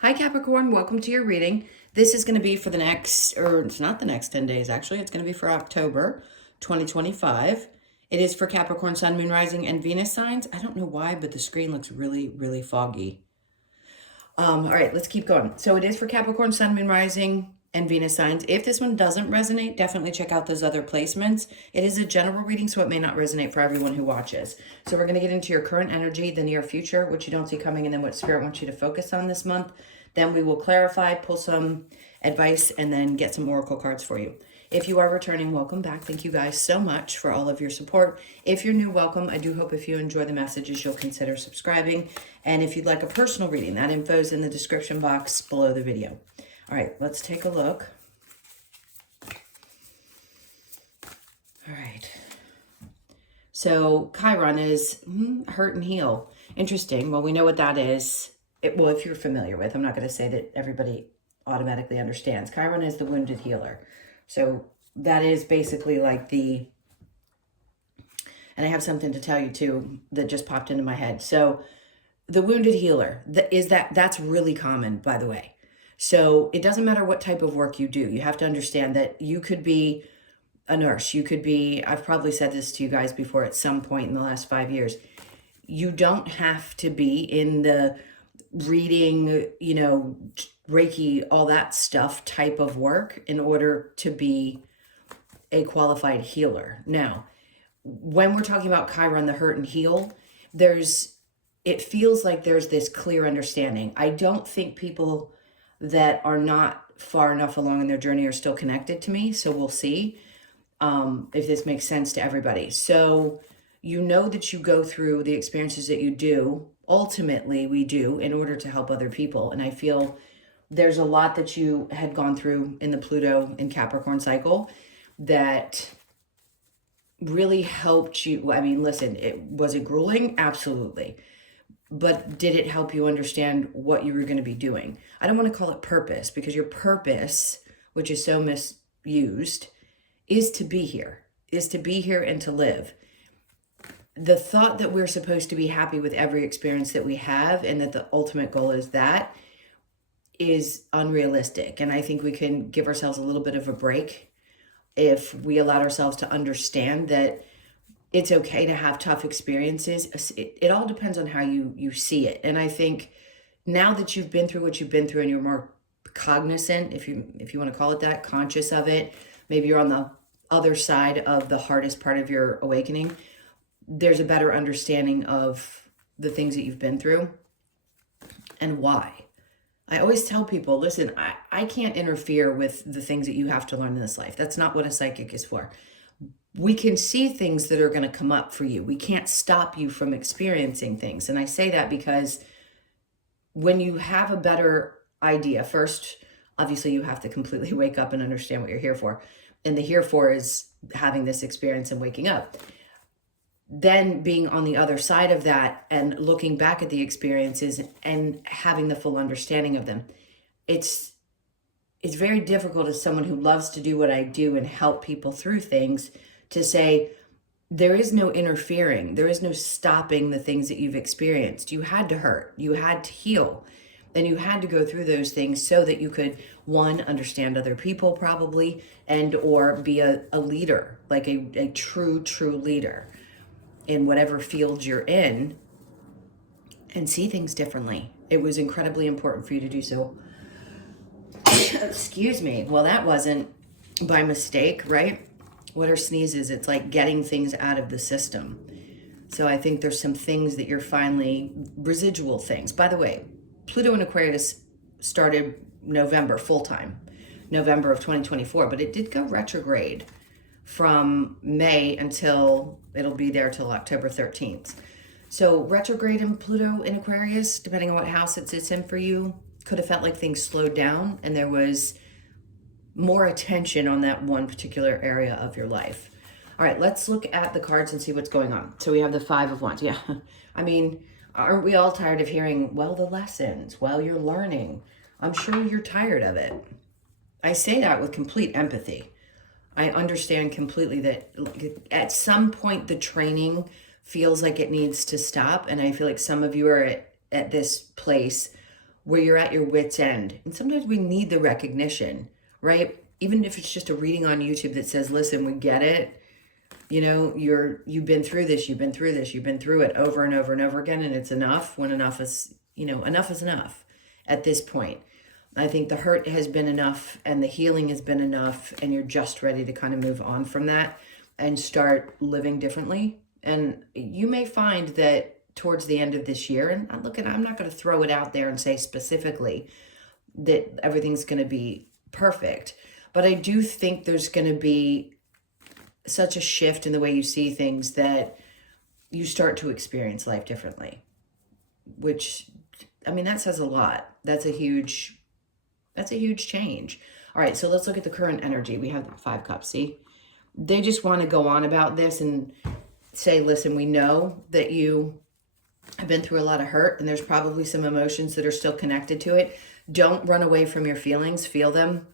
Hi Capricorn, welcome to your reading. This is going to be for the next, or it's not the next 10 days actually, it's going to be for October 2025. It is for Capricorn, Sun, Moon, Rising, and Venus signs. I don't know why, but the screen looks really, really foggy. All right, let's keep going. So it is for Capricorn, Sun, Moon, Rising, and Venus signs. If this one doesn't resonate, definitely check out those other placements. It is a general reading, so it may not resonate for everyone who watches. So we're going to get into your current energy, the near future, what you don't see coming, and then what Spirit wants you to focus on this month. Then we will clarify, pull some advice, and then get some oracle cards for you. If you are returning, welcome back. Thank you guys so much for all of your support. If you're new, welcome. I do hope if you enjoy the messages, you'll consider subscribing. And if you'd like a personal reading, that info is in the description box below the video. All right, let's take a look. All right. So Chiron is hurt and heal. Interesting. Well, we know what that is. Well, if you're familiar with, I'm not going to say that everybody automatically understands. Chiron is the wounded healer. So that is basically like and I have something to tell you too that just popped into my head. So the wounded healer, that's really common, by the way. So it doesn't matter what type of work you do. You have to understand that you could be a nurse. You could be, I've probably said this to you guys before at some point in the last 5 years. You don't have to be in the reading, Reiki, all that stuff type of work in order to be a qualified healer. Now, when we're talking about Chiron, the hurt and heal, it feels like there's this clear understanding. I don't think people that are not far enough along in their journey are still connected to me. So we'll see if this makes sense to everybody. So you know that you go through the experiences that you do. Ultimately, we do in order to help other people. And I feel there's a lot that you had gone through in the Pluto and Capricorn cycle that really helped you. I mean, listen, was it grueling? Absolutely. But did it help you understand what you were going to be doing? I don't want to call it purpose, because your purpose, which is so misused, is to be here and to live. The thought that we're supposed to be happy with every experience that we have and that the ultimate goal is unrealistic. And I think we can give ourselves a little bit of a break if we allowed ourselves to understand that it's okay to have tough experiences. It all depends on how you see it. And I think now that you've been through what you've been through and you're more cognizant, if you want to call it that, conscious of it, maybe you're on the other side of the hardest part of your awakening, there's a better understanding of the things that you've been through and why. I always tell people, listen, I can't interfere with the things that you have to learn in this life. That's not what a psychic is for. We can see things that are going to come up for you. We can't stop you from experiencing things. And I say that because when you have a better idea, first, obviously you have to completely wake up and understand what you're here for. And the here for is having this experience and waking up. Then being on the other side of that and looking back at the experiences and having the full understanding of them. It's very difficult as someone who loves to do what I do and help people through things to say, there is no interfering. There is no stopping the things that you've experienced. You had to hurt. You had to heal. And you had to go through those things so that you could, one, understand other people probably, and or be a leader, like a true leader in whatever field you're in, and see things differently. It was incredibly important for you to do so. Excuse me. Well, that wasn't by mistake, right? What are sneezes? It's like getting things out of the system. So I think there's some things that you're finally, residual things. By the way, Pluto in Aquarius started November, full-time, November of 2024, but it did go retrograde from May until it'll be there till October 13th. So retrograde in Pluto in Aquarius, depending on what house it sits in for you, could have felt like things slowed down and there was more attention on that one particular area of your life. All right, let's look at the cards and see what's going on. So we have the Five of Wands. Yeah, I mean, aren't we all tired of hearing, well, the lessons, well, you're learning. I'm sure you're tired of it. I say that with complete empathy. I understand completely that at some point the training feels like it needs to stop. And I feel like some of you are at this place where you're at your wit's end. And sometimes we need the recognition, right? Even if it's just a reading on YouTube that says, listen, we get it. You know, you've been through this, you've been through this, you've been through it over and over and over again, and it's enough when enough is, enough is enough at this point. I think the hurt has been enough and the healing has been enough, and you're just ready to kind of move on from that and start living differently. And you may find that towards the end of this year, and I'm not going to throw it out there and say specifically that everything's going to be perfect, but I do think there's going to be such a shift in the way you see things that you start to experience life differently, which, I mean, that says a lot. That's a huge change. All right, so let's look at the current energy. We have the 5 cups, see? They just want to go on about this and say, listen, we know that you have been through a lot of hurt, and there's probably some emotions that are still connected to it. Don't run away from your feelings. Feel them.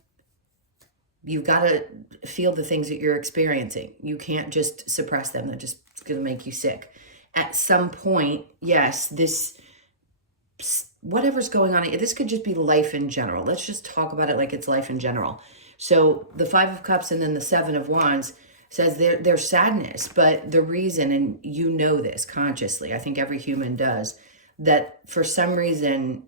You've got to feel the things that you're experiencing. You can't just suppress them. They're just going to make you sick. At some point, yes, whatever's going on, this could just be life in general. Let's just talk about it like it's life in general. So the 5 of Cups and then the 7 of Wands says there's sadness, but the reason, and you know this consciously, I think every human does, that for some reason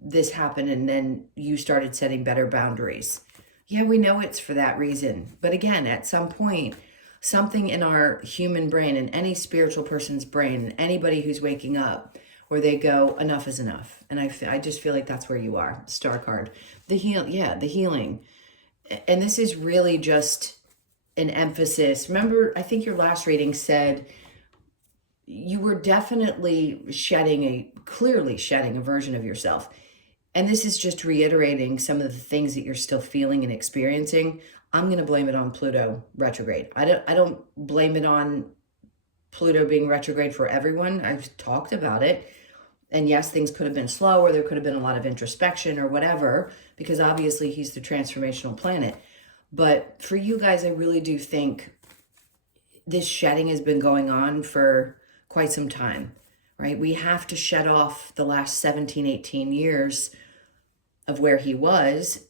this happened and then you started setting better boundaries. Yeah, we know it's for that reason. But again, at some point, something in our human brain, and any spiritual person's brain, anybody who's waking up, where they go, enough is enough. And I just feel like that's where you are. Star card. The healing. And this is really just an emphasis. Remember, I think your last reading said you were definitely clearly shedding a version of yourself. And this is just reiterating some of the things that you're still feeling and experiencing. I'm going to blame it on Pluto retrograde. I don't blame it on Pluto being retrograde for everyone. I've talked about it. And yes, things could have been slower. There could have been a lot of introspection or whatever, because obviously he's the transformational planet. But for you guys, I really do think this shedding has been going on for quite some time, right? We have to shed off the last 17, 18 years of where he was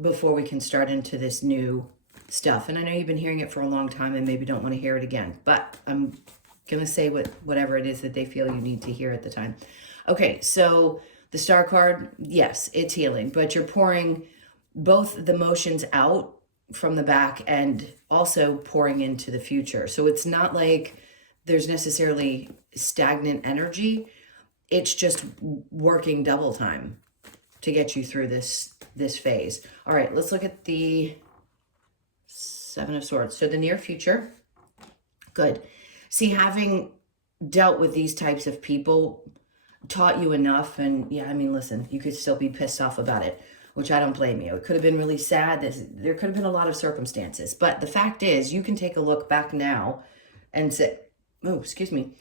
before we can start into this new stuff. And I know you've been hearing it for a long time and maybe don't want to hear it again, but I'm going to say whatever it is that they feel you need to hear at the time. Okay, so the Star card, yes, it's healing, but you're pouring both the motions out from the back and also pouring into the future. So it's not like there's necessarily stagnant energy. It's just working double time to get you through this phase. All right, let's look at the 7 of Swords. So the near future, good. See, having dealt with these types of people taught you enough. And yeah, I mean, listen, you could still be pissed off about it, which I don't blame you. It could have been really sad. There could have been a lot of circumstances. But the fact is, you can take a look back now and say, oh, excuse me.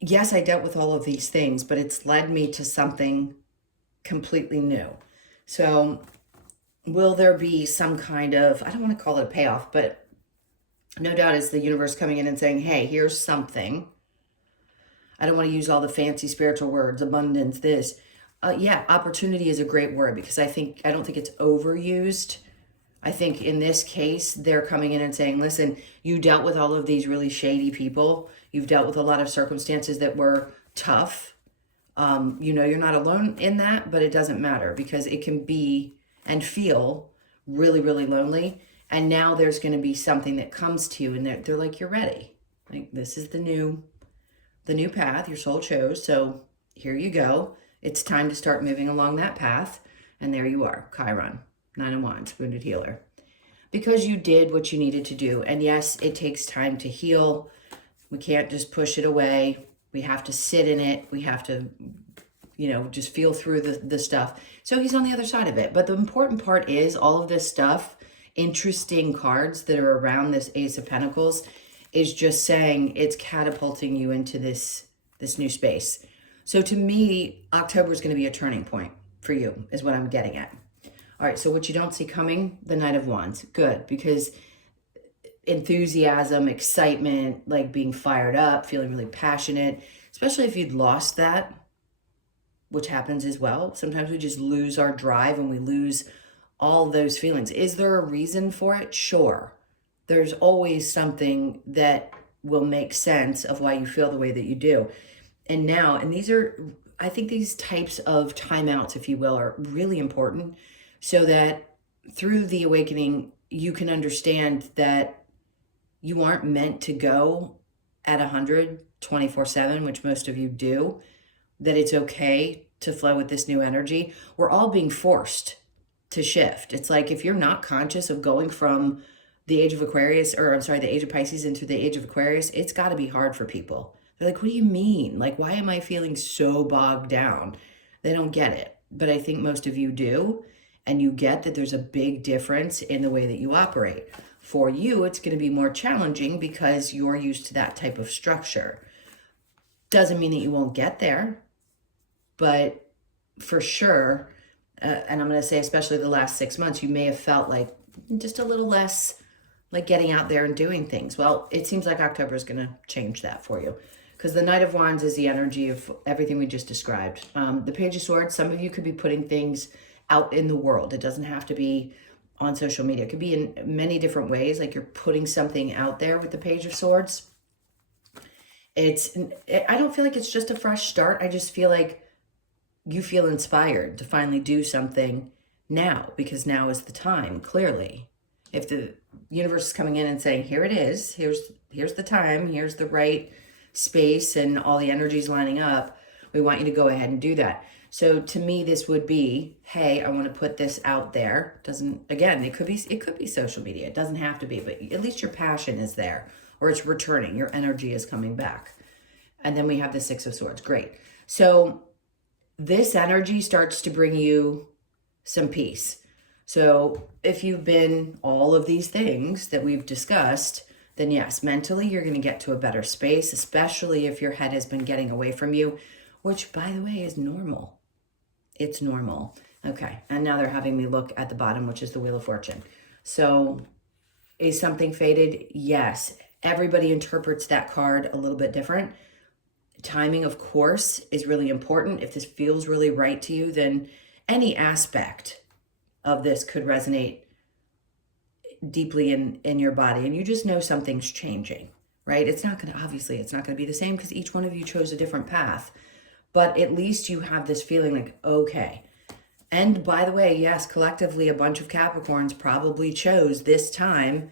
Yes, I dealt with all of these things, but it's led me to something completely new. So will there be some kind of, I don't want to call it a payoff, but no doubt it's the universe coming in and saying, hey, here's something. I don't want to use all the fancy spiritual words, abundance, this. Yeah, opportunity is a great word, because I don't think it's overused. I think in this case, they're coming in and saying, listen, you dealt with all of these really shady people. You've dealt with a lot of circumstances that were tough. You're not alone in that, but it doesn't matter, because it can be and feel really, really lonely. And now there's going to be something that comes to you, and they're like, you're ready. Like, this is the new path your soul chose. So here you go. It's time to start moving along that path. And there you are, Chiron, 9 of Wands, wounded healer. Because you did what you needed to do. And yes, it takes time to heal. We can't just push it away. We have to sit in it. We have to, just feel through the stuff. So he's on the other side of it. But the important part is all of this stuff, interesting cards that are around this Ace of Pentacles, is just saying it's catapulting you into this new space. So to me, October is going to be a turning point for you, is what I'm getting at. All right, so what you don't see coming, the Knight of Wands. Good, because enthusiasm, excitement, like being fired up, feeling really passionate, especially if you'd lost that. which happens as well. Sometimes we just lose our drive and we lose all those feelings. Is there a reason for it? Sure. There's always something that will make sense of why you feel the way that you do. And these are, I think these types of timeouts, if you will, are really important so that through the awakening, you can understand that you aren't meant to go at 100 24/7, which most of you do, that it's okay to flow with this new energy. We're all being forced to shift. It's like if you're not conscious of going from the age of Aquarius, or I'm sorry, the age of Pisces into the age of Aquarius, it's got to be hard for people. They're like, what do you mean? Like, why am I feeling so bogged down? They don't get it. But I think most of you do. And you get that there's a big difference in the way that you operate. For you, it's going to be more challenging because you're used to that type of structure. Doesn't mean that you won't get there, but for sure, and I'm going to say especially the last 6 months, you may have felt like just a little less like getting out there and doing things. Well, it seems like October is going to change that for you, because the Knight of Wands is the energy of everything we just described. The Page of Swords, some of you could be putting things out in the world. It doesn't have to be on social media. It could be in many different ways, like you're putting something out there with the Page of Swords. I don't feel like it's just a fresh start. I just feel like you feel inspired to finally do something now, because now is the time, clearly. If the universe is coming in and saying, here it is, here's the time, here's the right space, and all the energies lining up, we want you to go ahead and do that. So to me, this would be, hey, I want to put this out there. It could be social media. It doesn't have to be, but at least your passion is there, or it's returning. Your energy is coming back. And then we have the Six of Swords. Great. So this energy starts to bring you some peace. So if you've been all of these things that we've discussed, then yes, mentally you're going to get to a better space, especially if your head has been getting away from you, which, by the way, is normal. It's normal. Okay, and now they're having me look at the bottom, which is the Wheel of Fortune. So is something fated? Yes. Everybody interprets that card a little bit different. Timing, of course, is really important. If this feels really right to you, then any aspect of this could resonate deeply in your body, and you just know something's changing, right? It's not going to be the same because each one of you chose a different path, but at least you have this feeling like, okay. And by the way, yes, collectively, a bunch of Capricorns probably chose this time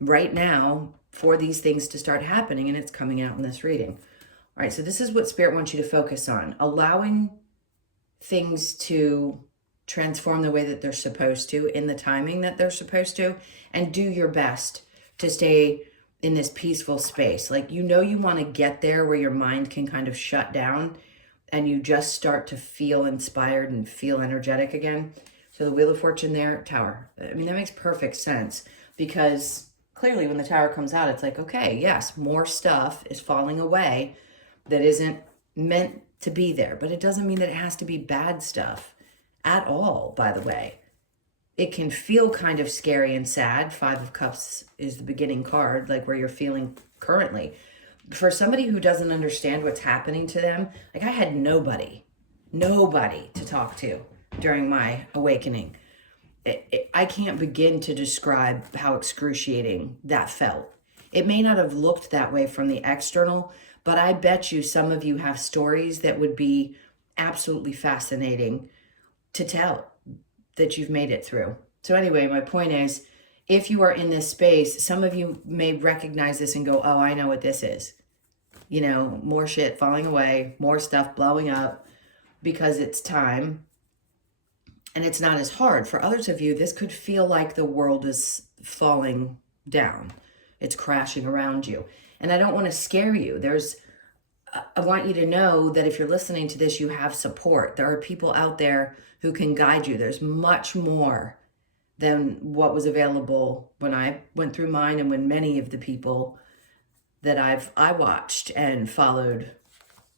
right now for these things to start happening, and it's coming out in this reading. All right, so this is what Spirit wants you to focus on, allowing things to transform the way that they're supposed to, in the timing that they're supposed to, and do your best to stay in this peaceful space. Like, you want to get there where your mind can kind of shut down and you just start to feel inspired and feel energetic again. So the Wheel of Fortune there, Tower. I mean, that makes perfect sense, because clearly when the Tower comes out, it's like, okay, yes, more stuff is falling away that isn't meant to be there, but it doesn't mean that it has to be bad stuff at all, by the way. It can feel kind of scary and sad. Five of Cups is the beginning card, like where you're feeling currently. For somebody who doesn't understand what's happening to them, like I had nobody to talk to during my awakening. I can't begin to describe how excruciating that felt. It may not have looked that way from the external, but I bet you some of you have stories that would be absolutely fascinating to tell, that you've made it through. So anyway, my point is, if you are in this space, some of you may recognize this and go, oh, I know what this is. More shit falling away, more stuff blowing up because it's time. And it's not as hard. For others of you, this could feel like the world is falling down. It's crashing around you. And I don't want to scare you. I want you to know that if you're listening to this, you have support. There are people out there who can guide you. There's much more than what was available when I went through mine, and when many of the people that I watched and followed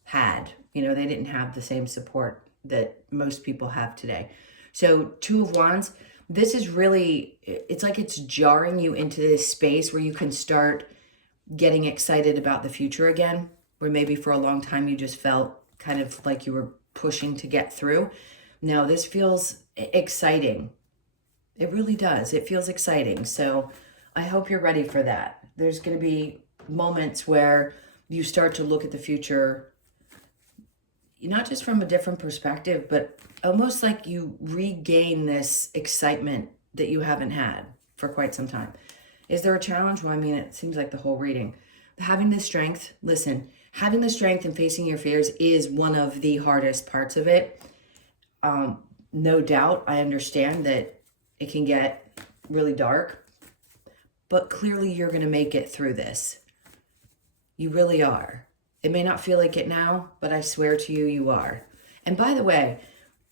had. They didn't have the same support that most people have today. So Two of Wands, this is really, it's like it's jarring you into this space where you can start getting excited about the future again, where maybe for a long time you just felt kind of like you were pushing to get through. Now, this feels exciting. It really does. It feels exciting. So I hope you're ready for that. There's going to be moments where you start to look at the future, not just from a different perspective, but almost like you regain this excitement that you haven't had for quite some time. Is there a challenge? Well, I mean, it seems like the whole reading. Having the strength, listen, having the strength and facing your fears is one of the hardest parts of it. No doubt, I understand that it can get really dark, but clearly you're going to make it through this. You really are. It may not feel like it now, but I swear to you, you are. And by the way,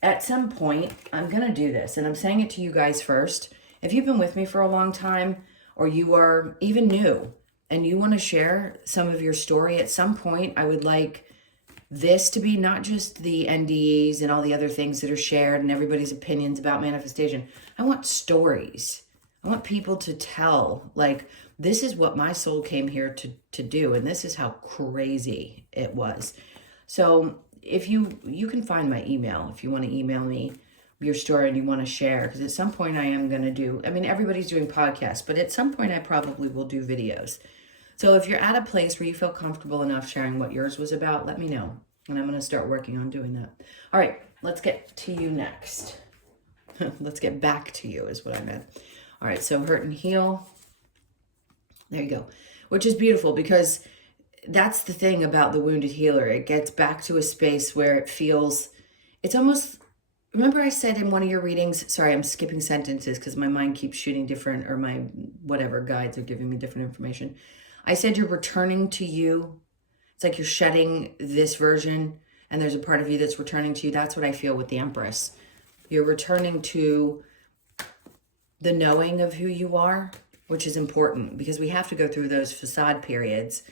at some point, I'm going to do this, and I'm saying it to you guys first. If you've been with me for a long time, or you are even new, and you want to share some of your story, at some point, I would like this to be not just the NDEs and all the other things that are shared and everybody's opinions about manifestation. I want stories. I want people to tell, like, this is what my soul came here to do, and this is how crazy it was. So if you can find my email, if you want to email me your story and you want to share, because at some point I am going to do, I mean, everybody's doing podcasts, but at some point I probably will do videos. So if you're at a place where you feel comfortable enough sharing what yours was about, let me know. And I'm going to start working on doing that. All right, let's get to you next. Let's get back to you is what I meant. All right, so hurt and heal. There you go. Which is beautiful, because that's the thing about the wounded healer. It gets back to a space where it feels, it's almost, remember I said in one of your readings, sorry, I'm skipping sentences because my mind keeps shooting different, or my whatever guides are giving me different information. I said you're returning to you. It's like you're shedding this version and there's a part of you that's returning to you. That's what I feel with the Empress. You're returning to the knowing of who you are, which is important, because we have to go through those facade periods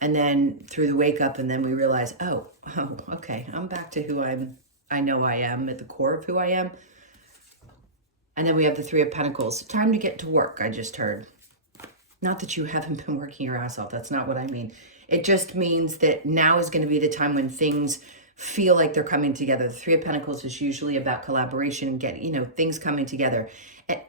and then through the wake up, and then we realize, oh, okay, I'm back to who I know I am, at the core of who I am. And then we have the Three of Pentacles. Time to get to work, I just heard. Not that you haven't been working your ass off. That's not what I mean. It just means that now is going to be the time when things feel like they're coming together. The Three of Pentacles is usually about collaboration and getting, things coming together.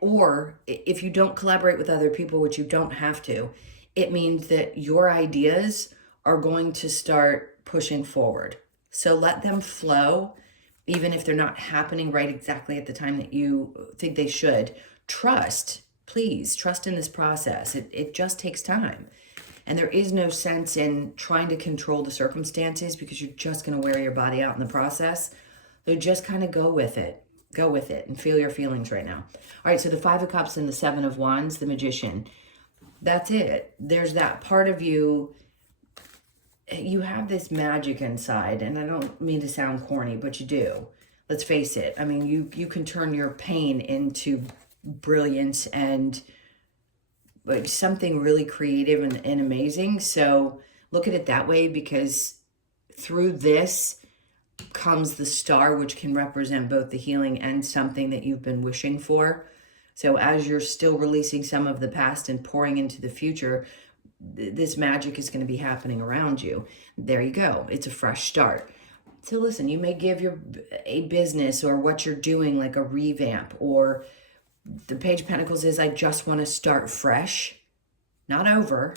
Or if you don't collaborate with other people, which you don't have to, it means that your ideas are going to start pushing forward. So let them flow, even if they're not happening right exactly at the time that you think they should. Trust. Please trust in this process. It just takes time. And there is no sense in trying to control the circumstances, because you're just going to wear your body out in the process. So just kind of go with it. Go with it and feel your feelings right now. All right, so the Five of Cups and the Seven of Wands, the Magician. That's it. There's that part of you. You have this magic inside, and I don't mean to sound corny, but you do. Let's face it. I mean, you can turn your pain into brilliance and like something really creative and amazing. So look at it that way, because through this comes the star, which can represent both the healing and something that you've been wishing for. So as you're still releasing some of the past and pouring into the future, this magic is going to be happening around you. There you go. It's a fresh start. So listen, you may give a business or what you're doing like a revamp, or the Page of Pentacles is, I just want to start fresh, not over,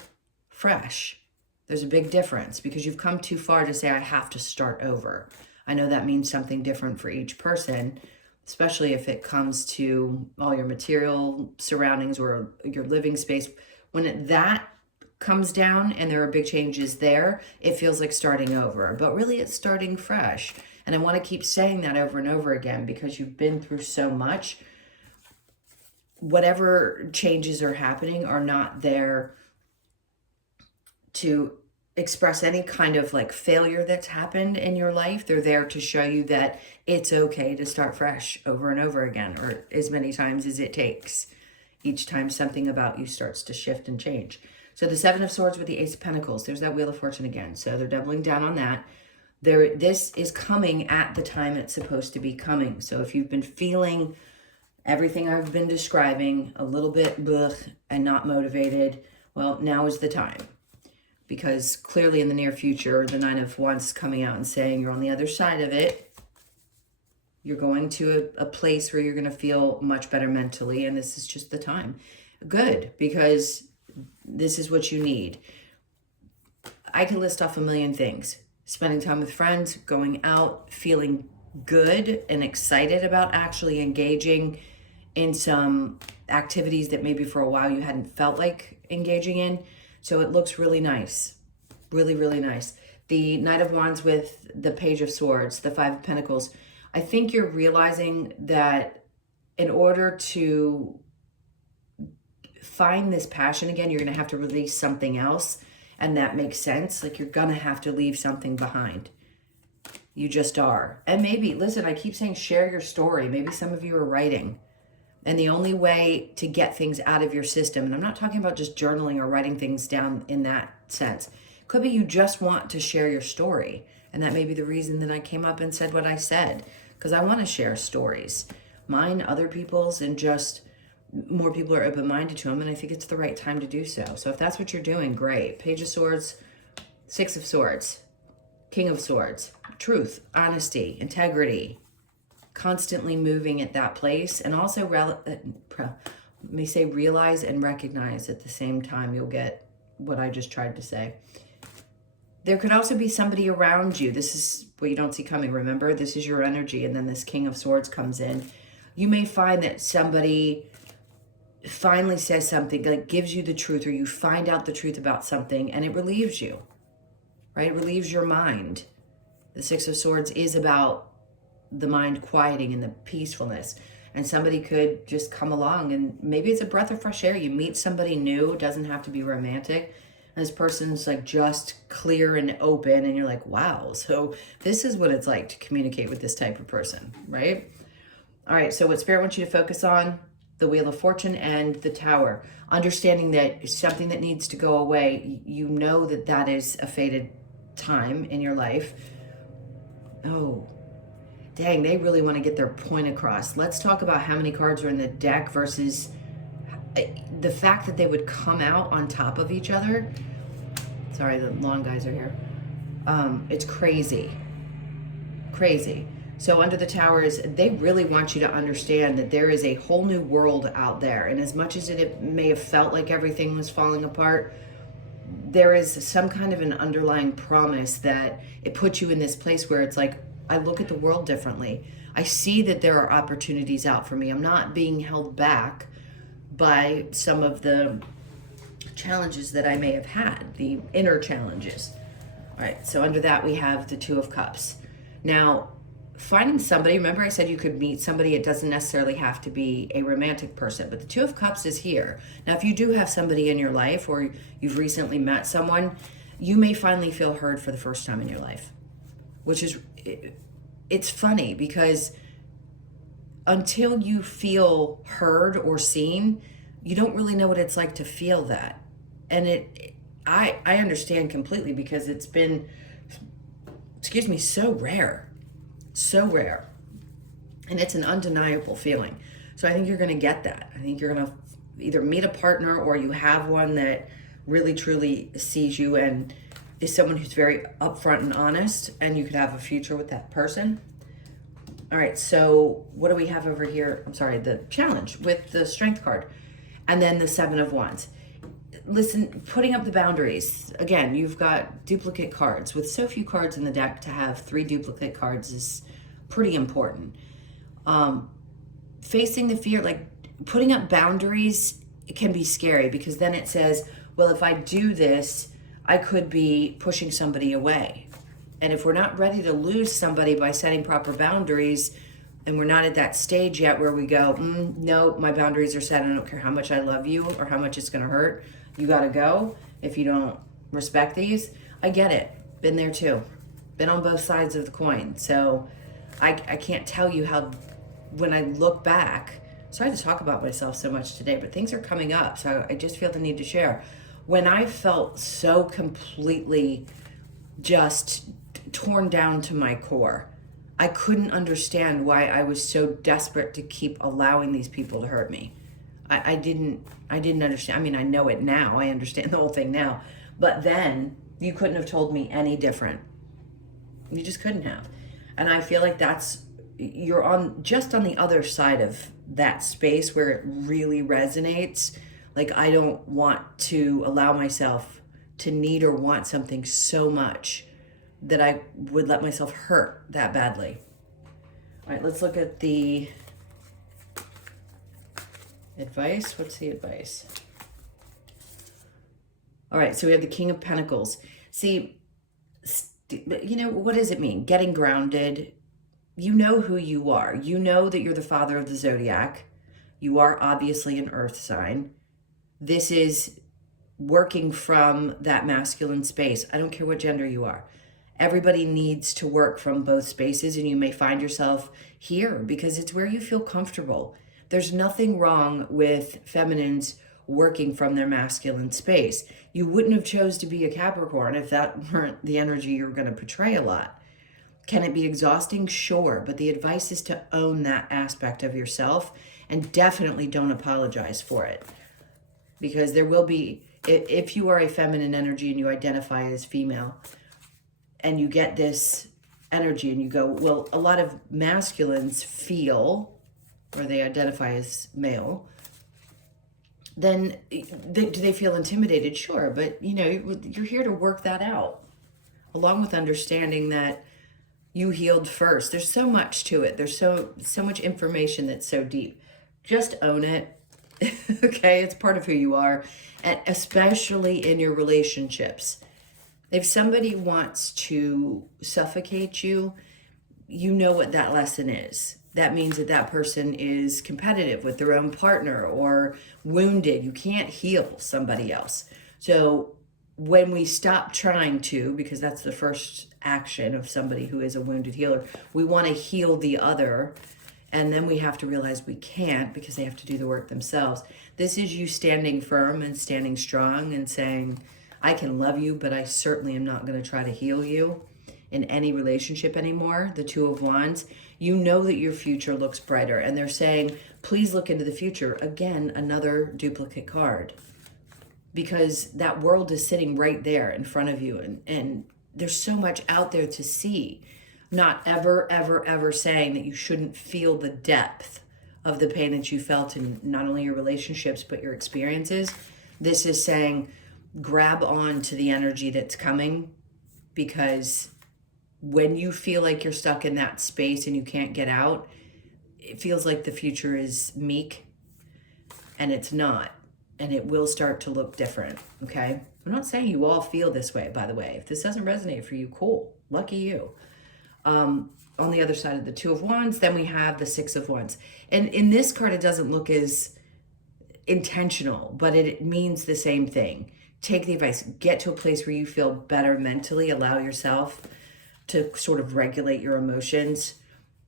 fresh. There's a big difference, because you've come too far to say, I have to start over. I know that means something different for each person, especially if it comes to all your material surroundings or your living space. When that comes down and there are big changes there, it feels like starting over, but really it's starting fresh. And I want to keep saying that over and over again, because you've been through so much. Whatever changes are happening are not there to express any kind of like failure that's happened in your life. They're there to show you that it's okay to start fresh over and over again, or as many times as it takes. Each time something about you starts to shift and change. So the Seven of Swords with the Ace of Pentacles, there's that Wheel of Fortune again. So they're doubling down on that. This is coming at the time it's supposed to be coming. So if you've been feeling everything I've been describing, a little bit blech and not motivated, well, now is the time. Because clearly in the near future, the Nine of Wands is coming out and saying you're on the other side of it. You're going to a place where you're going to feel much better mentally, and this is just the time. Good, because this is what you need. I could list off a million things. Spending time with friends, going out, feeling good and excited about actually engaging in some activities that maybe for a while you hadn't felt like engaging in. So it looks really nice. Really, really nice. The Knight of Wands with the Page of Swords, the Five of Pentacles. I think you're realizing that in order to find this passion again, you're going to have to release something else. And that makes sense. Like, you're going to have to leave something behind. You just are. And maybe, listen, I keep saying share your story. Maybe some of you are writing. And the only way to get things out of your system, and I'm not talking about just journaling or writing things down in that sense. Could be you just want to share your story. And that may be the reason that I came up and said what I said. Because I want to share stories. Mine, other people's, and just more people are open-minded to them. And I think it's the right time to do so. So if that's what you're doing, great. Page of Swords, Six of Swords, King of Swords. Truth, honesty, integrity. Constantly moving at that place. And also, let me say realize and recognize at the same time. You'll get what I just tried to say. There could also be somebody around you. This is what you don't see coming. Remember, this is your energy. And then this King of Swords comes in. You may find that somebody finally says something that gives you the truth, or you find out the truth about something and it relieves you, right? It relieves your mind. The Six of Swords is about the mind quieting and the peacefulness. And somebody could just come along and maybe it's a breath of fresh air. You meet somebody new. It doesn't have to be romantic. And this person's like just clear and open and you're like, wow, so this is what it's like to communicate with this type of person, right? All right, so what Spirit wants you to focus on, the Wheel of Fortune and the Tower. Understanding that something that needs to go away, you know that that is a fated time in your life. Oh, dang, they really want to get their point across. Let's talk about how many cards are in the deck versus the fact that they would come out on top of each other. Sorry, the lawn guys are here. It's crazy. Crazy. So under the Towers, they really want you to understand that there is a whole new world out there. And as much as it may have felt like everything was falling apart, there is some kind of an underlying promise that it puts you in this place where it's like, I look at the world differently. I see that there are opportunities out for me. I'm not being held back by some of the challenges that I may have had, the inner challenges. All right, so under that we have the Two of Cups. Now, finding somebody, remember I said you could meet somebody, it doesn't necessarily have to be a romantic person, but the Two of Cups is here. Now, if you do have somebody in your life or you've recently met someone, you may finally feel heard for the first time in your life, which is, it's funny because until you feel heard or seen, you don't really know what it's like to feel that. And I understand completely because it's been, so rare. So rare. And it's an undeniable feeling. So I think you're going to get that. I think you're going to either meet a partner or you have one that really truly sees you and is someone who's very upfront and honest, and you could have a future with that person. All right, so what do we have over here? I'm sorry, the challenge with the Strength card. And then the Seven of Wands. Listen, putting up the boundaries. Again, you've got duplicate cards. With so few cards in the deck, to have 3 duplicate cards is pretty important. Facing the fear, like putting up boundaries, it can be scary because then it says, well, if I do this, I could be pushing somebody away. And if we're not ready to lose somebody by setting proper boundaries, and we're not at that stage yet where we go, no, my boundaries are set. I don't care how much I love you or how much it's going to hurt. You got to go if you don't respect these. I get it. Been there too. Been on both sides of the coin. So I can't tell you how, when I look back, sorry to talk about myself so much today, but things are coming up. So I just feel the need to share. When I felt so completely just torn down to my core, I couldn't understand why I was so desperate to keep allowing these people to hurt me. I didn't understand. I mean, I know it now. I understand the whole thing now. But then you couldn't have told me any different. You just couldn't have. And I feel like that's you're on just on the other side of that space where it really resonates. Like, I don't want to allow myself to need or want something so much that I would let myself hurt that badly. All right, let's look at the advice. What's the advice? All right, so we have the King of Pentacles. See, you know, what does it mean? Getting grounded. You know who you are. You know that you're the father of the zodiac. You are obviously an earth sign. This is working from that masculine space. I don't care what gender you are. Everybody needs to work from both spaces, and you may find yourself here because it's where you feel comfortable. There's nothing wrong with feminines working from their masculine space. You wouldn't have chose to be a Capricorn if that weren't the energy you were going to portray a lot. Can it be exhausting? Sure, but the advice is to own that aspect of yourself, and definitely don't apologize for it. Because there will be, if you are a feminine energy and you identify as female, and you get this energy and you go, well, a lot of masculines feel, or they identify as male, then do they feel intimidated? Sure, but you know, you're here to work that out, along with understanding that you healed first. There's so much to it. There's so much information that's so deep. Just own it. Okay, it's part of who you are, and especially in your relationships. If somebody wants to suffocate you, you know what that lesson is. That means that that person is competitive with their own partner or wounded. You can't heal somebody else. So when we stop trying to, because that's the first action of somebody who is a wounded healer, we want to heal the other, and then we have to realize we can't because they have to do the work themselves. This is you standing firm and standing strong and saying, I can love you, but I certainly am not going to try to heal you in any relationship anymore. The Two of Wands, you know that your future looks brighter, and they're saying, please look into the future. Again, another duplicate card, because that world is sitting right there in front of you, and there's so much out there to see. Not ever, ever, ever saying that you shouldn't feel the depth of the pain that you felt in not only your relationships, but your experiences. This is saying, grab on to the energy that's coming, because when you feel like you're stuck in that space and you can't get out, it feels like the future is meek, and it's not, and it will start to look different. Okay, I'm not saying you all feel this way, by the way. If this doesn't resonate for you, cool, lucky you. On the other side of the Two of Wands, then we have the Six of Wands, and in this card it doesn't look as intentional, but it means the same thing. Take the advice, get to a place where you feel better mentally, allow yourself to sort of regulate your emotions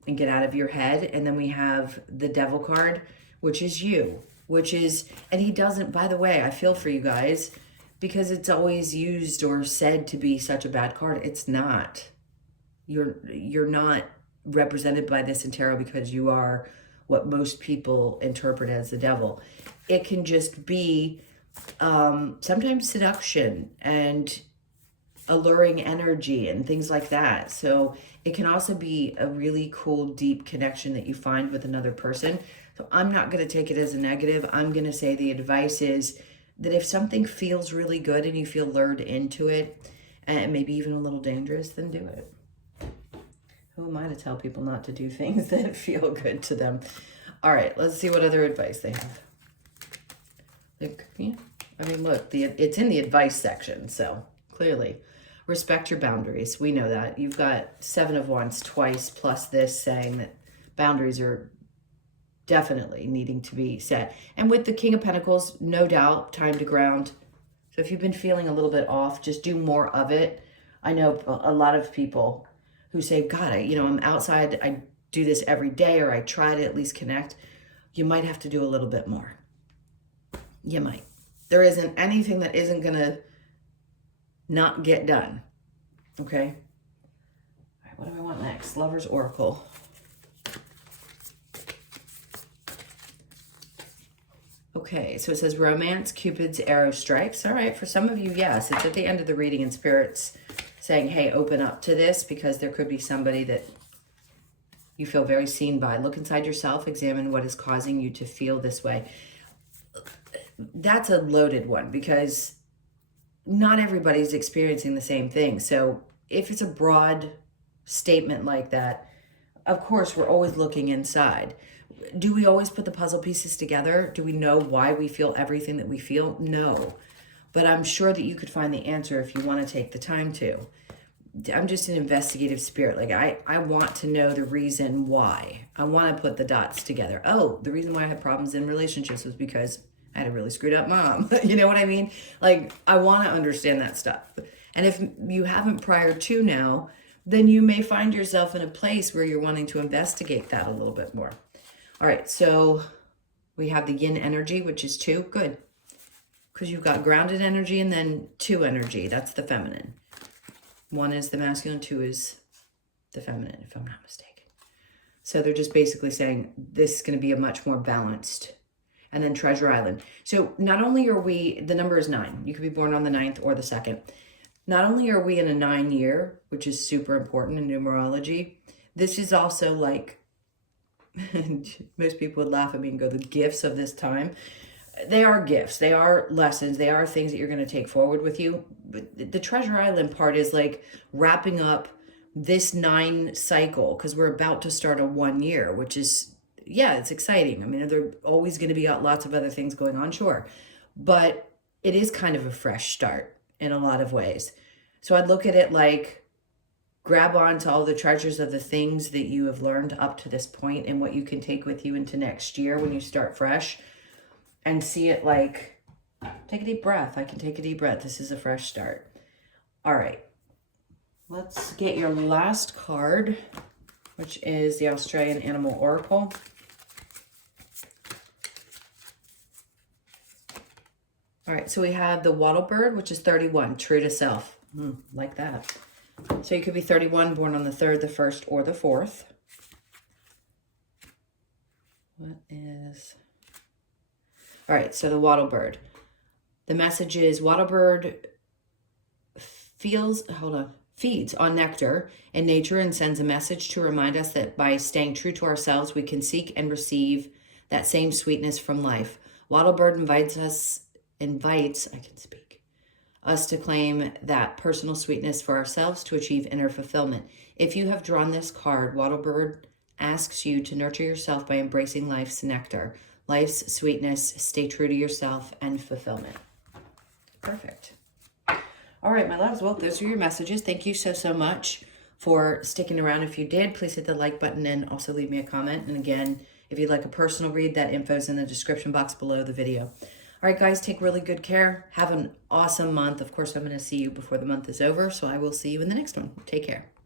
and get out of your head. And then we have the Devil card, which is you, and he doesn't, by the way, I feel for you guys, because it's always used or said to be such a bad card. It's not. You're not represented by this in tarot because you are what most people interpret as the devil. It can just be sometimes seduction and alluring energy and things like that. So it can also be a really cool, deep connection that you find with another person. So I'm not going to take it as a negative. I'm going to say the advice is that if something feels really good and you feel lured into it, and maybe even a little dangerous, then do it. Who am I to tell people not to do things that feel good to them? All right, let's see what other advice they have. Yeah, I mean, look, it's in the advice section, so clearly. Respect your boundaries. We know that. You've got Seven of Wands twice, plus this saying that boundaries are definitely needing to be set. And with the King of Pentacles, no doubt, time to ground. So if you've been feeling a little bit off, just do more of it. I know a lot of people who say, God, I'm outside, I do this every day, or I try to at least connect. You might have to do a little bit more. You might. There isn't anything that isn't going to not get done. Okay? All right, what do I want next? Lover's Oracle. Okay, so it says romance, Cupid's arrow strikes. All right, for some of you, yes. It's at the end of the reading, and Spirit's saying, hey, open up to this, because there could be somebody that You feel very seen by. Look inside yourself, examine what is causing you to feel this way. That's a loaded one because not everybody's experiencing the same thing. So if it's a broad statement like that, of course, we're always looking inside. Do we always put the puzzle pieces together? Do we know why we feel everything that we feel? No. But I'm sure that you could find the answer if you want to take the time to. I'm just an investigative spirit. Like I want to know the reason why. I want to put the dots together. Oh, the reason why I had problems in relationships was because I had a really screwed up mom. You know what I mean? Like I want to understand that stuff. And if you haven't prior to now, then you may find yourself in a place where you're wanting to investigate that a little bit more. All right, so we have the yin energy, which is 2. Good. Because you've got grounded energy and then 2 energy. That's the feminine. 1 is the masculine, 2 is the feminine, if I'm not mistaken. So they're just basically saying this is going to be a much more balanced. And then Treasure Island. So not only are we, the number is 9. You could be born on the 9th or the 2nd. Not only are we in a 9 year, which is super important in numerology, this is also like, most people would laugh at me and go, the gifts of this time. They are gifts. They are lessons. They are things that you're going to take forward with you. But the Treasure Island part is like wrapping up this 9 cycle because we're about to start a 1 year, which is, yeah, it's exciting. I mean, there are always going to be lots of other things going on, sure. But it is kind of a fresh start in a lot of ways. So I'd look at it like grab on to all the treasures of the things that you have learned up to this point and what you can take with you into next year when you start fresh. And see it like, take a deep breath. I can take a deep breath. This is a fresh start. All right. Let's get your last card, which is the Australian Animal Oracle. All right. So we have the Wattlebird, which is 31, true to self. Like that. So you could be 31, born on the 3rd, the 1st, or the 4th. What is... All right, so the Wattlebird. The message is Wattlebird feeds on nectar in nature and sends a message to remind us that by staying true to ourselves, we can seek and receive that same sweetness from life. Wattlebird invites us to claim that personal sweetness for ourselves to achieve inner fulfillment. If you have drawn this card, Wattlebird asks you to nurture yourself by embracing life's nectar. Life's sweetness, stay true to yourself, and fulfillment. Perfect. All right, my loves. Well, those are your messages. Thank you so much for sticking around. If you did, please hit the like button and also leave me a comment. And again, if you'd like a personal read, that info is in the description box below the video. All right, guys, take really good care. Have an awesome month. Of course, I'm going to see you before the month is over, so I will see you in the next one. Take care.